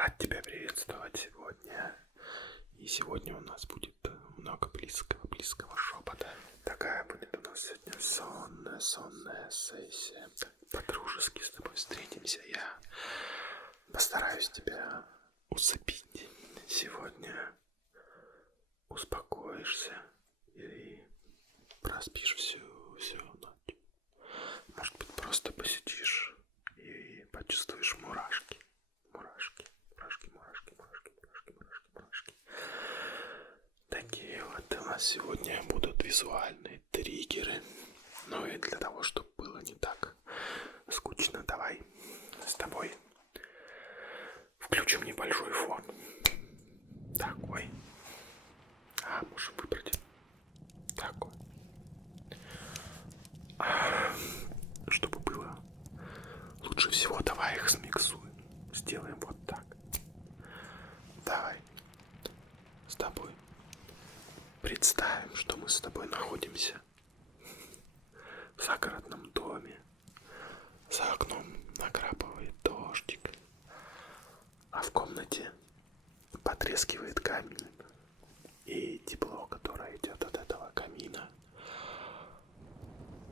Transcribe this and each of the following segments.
Рад тебя приветствовать сегодня. И сегодня у нас будет много близкого шепота. Такая будет у нас сегодня сонная сессия. По-дружески с тобой встретимся. Я постараюсь тебя усыпить сегодня. Успокоишься и проспишь всю ночь. Может быть, просто посидишь и почувствуешь мурашки. Такие вот у нас сегодня будут визуальные триггеры. Ну и для того, чтобы было не так скучно, давай с тобой включим небольшой фон. Такой. Можем выбрать такой. Чтобы было лучше всего, давай их смиксуем. Сделаем вот так. Давай с тобой представим, что мы с тобой находимся в загородном доме. За окном накрапывает дождик, а в комнате потрескивает камин. И тепло, которое идет от этого камина,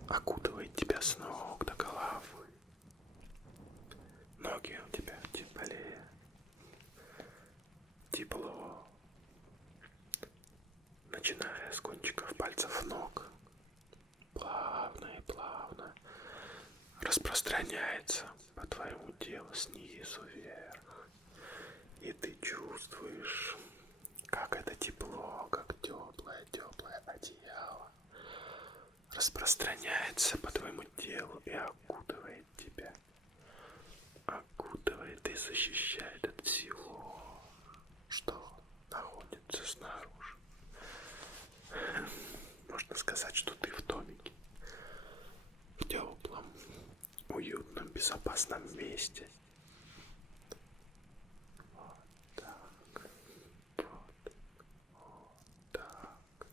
окутывает тебя с ног до головы. Ноги у тебя в тепле, тепло, начиная с кончиков пальцев ног, плавно и плавно распространяется по твоему телу снизу вверх. И ты чувствуешь, как это тепло, как теплое одеяло распространяется по твоему телу и окутывает тебя. Окутывает и защищает от всего, что находится снаружи. Можно сказать, что ты в домике, в теплом, уютном, безопасном месте. Вот так. Вот так.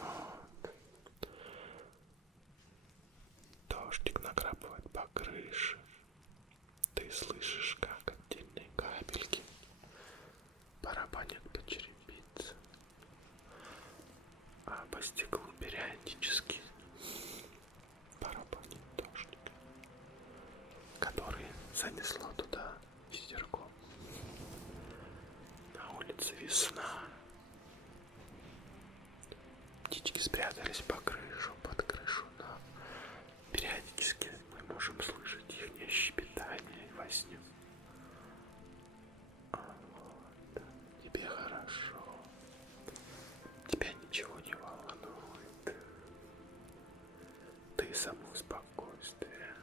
Вот. Дождик накрапывает по крыше. Ты слышишь, как отдельные капельки барабанят по черепице, а по стеклу периодически барабанит дождик, который занесло туда ветерком. На улице весна. Птички спрятались под крышу, но периодически мы можем слышать их щебетание во сне. Вот. Тебе хорошо. Тебя ничего не волнует. Ты само спокойствие.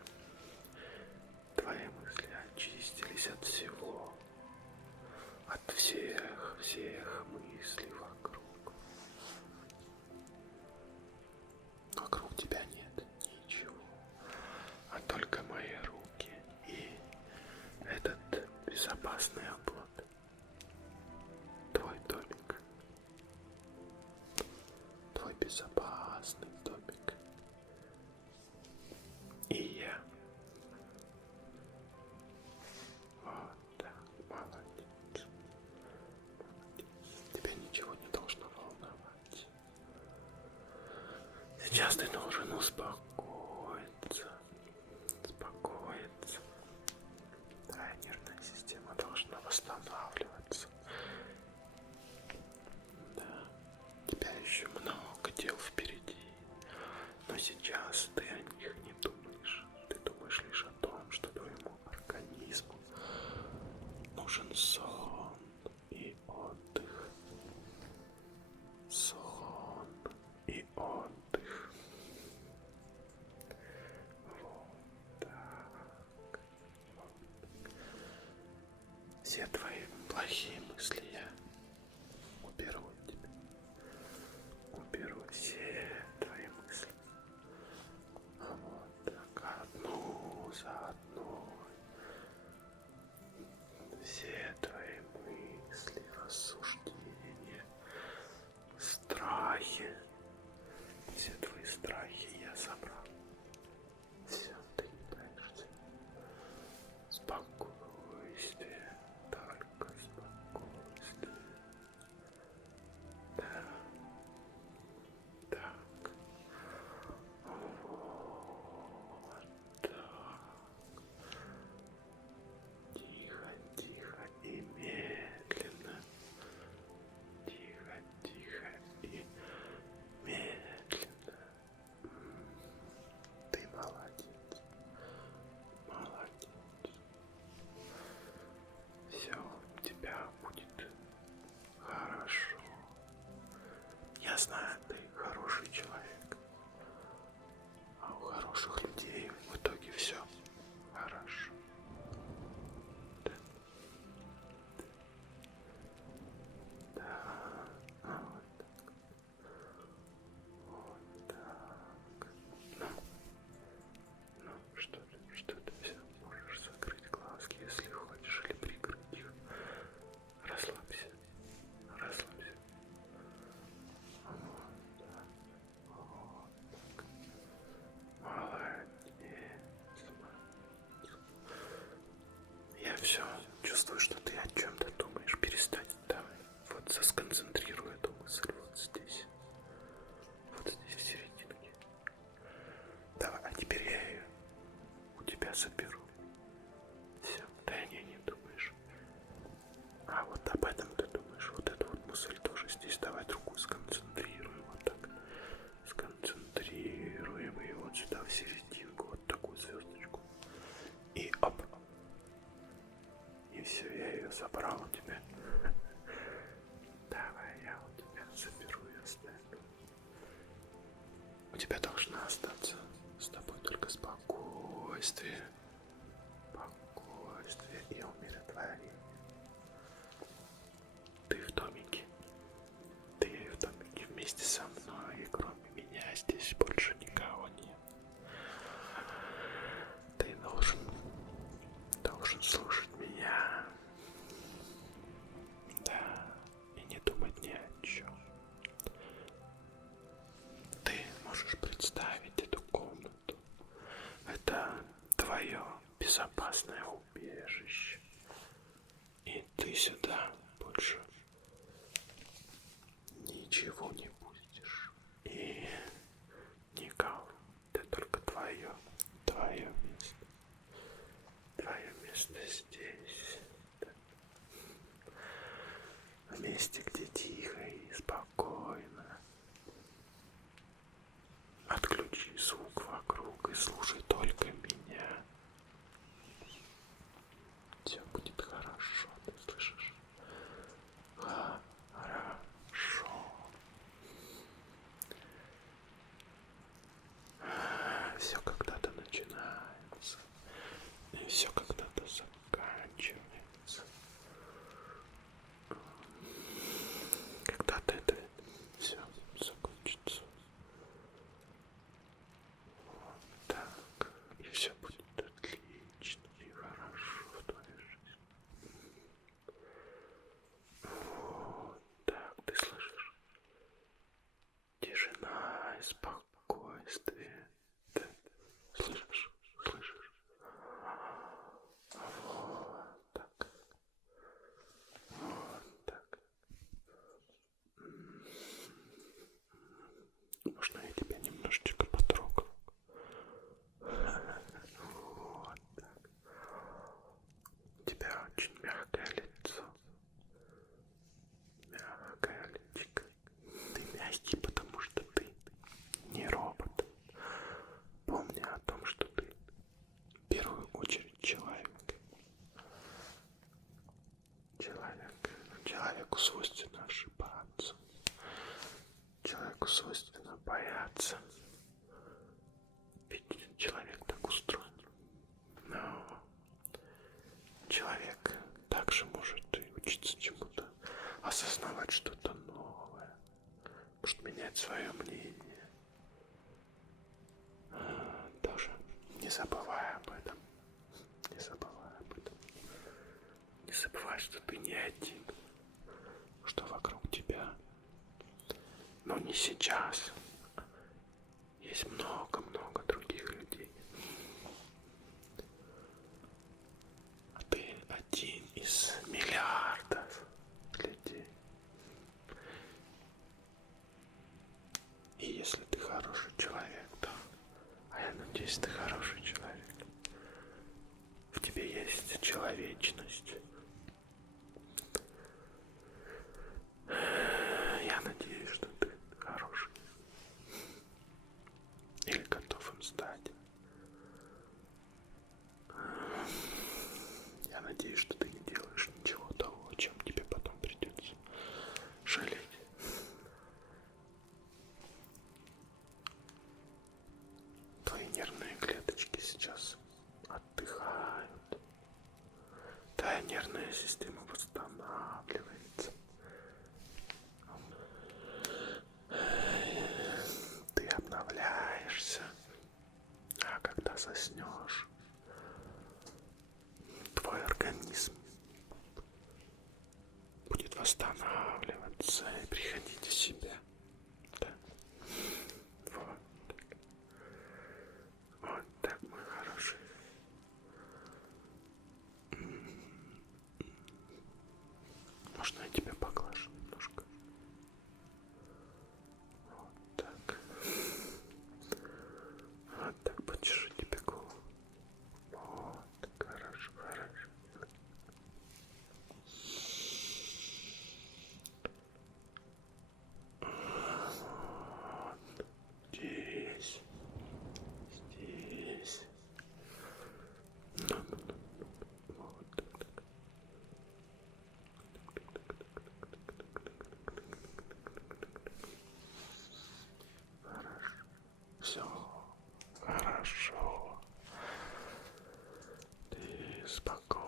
Твои мысли очистились от всего. От всех мыслей вокруг. Вокруг тебя нет ничего, а только мои руки и этот безопасный оплот. Твой домик. Твой безопасный домик. И я. Вот так, молодец. Тебя ничего не должно волновать. Сейчас ты должен успокоиться. Твоя нервная система должна восстанавливаться. Да, у тебя еще много дел впереди. Но сейчас ты о них не думаешь. Ты думаешь лишь о том, что твоему организму нужен сон и отдых. Сон и отдых. Вот так. Все твои плохие мысли я уберу от тебя. Уберу все твои мысли. Вот так, одну за одной. Все твои мысли, рассуждения, страхи. Все твои страхи я собрал. Все, ты не боишься. Спокойно. заберу. Все, да не думаешь. А вот об этом ты думаешь. Вот эту вот мысль тоже здесь. Давай другую сконцентрируем. Вот так. Сконцентрируем и вот сюда в серединку. Вот такую звездочку. И оп. И все, я ее забрал у тебя. Давай я у тебя заберу и оставлю. У тебя должна остаться с тобой только спокойствие. Спокойствие и умиротворение. Ты в домике. Ты в домике вместе со мной, и кроме меня здесь больше никого нет. Ты должен слушать меня. Да, и не думать ни о чем. Ты можешь представить эту комнату. Это твое безопасное убежище. И ты сюда больше ничего не пустишь. И никого. Это только твое место. Твое место здесь. В месте, где тихо и спокойно. Отключи звук вокруг и слушай только меня. Все будет хорошо, ты слышишь? Хорошо. Все когда-то начинается. И все когда-то заканчивается. Когда-то это все закончится. Вот так. И все будет отлично и хорошо в твоей жизни. Вот так, ты слышишь? Тишина и спокойствие. Ты слышишь? Слышишь? Вот так. Вот так. Можно я тебя немножечко потрогаю? Вот так. У тебя очень мягкое лицо. Мягкое личико. Ты мягкий, потому что ты не робот. Помни о том, что ты в первую очередь человек. Человеку свойственно ошибаться. Человеку свойственно бояться. Ведь человек так устроен. Но человек также может и учиться чему-то, осознавать что-то новое, может менять свое мнение. Тоже не забывай об этом. Не забывай об этом. Не забывай, что ты не один, что вокруг тебя. Но не сейчас. Есть много-много других людей. А ты один из миллиардов людей. И если ты хороший человек, то, а я надеюсь, ты хороший человек, в тебе есть человечность. Я надеюсь, что ты хороший. Или готов им стать. Я надеюсь, что ты не делаешь ничего того, о чем тебе потом придется жалеть. Твои нервные клеточки сейчас отдыхают. Твоя нервная система восстанавливается. Ты обновляешься. А когда заснешь, твой организм будет восстанавливаться и приходить в себя. Да. Вот так. Вот так, мой хороший. Можно я тебя поглажу немножко? Вот так. Вот так, подержи тебе голову. спокойно.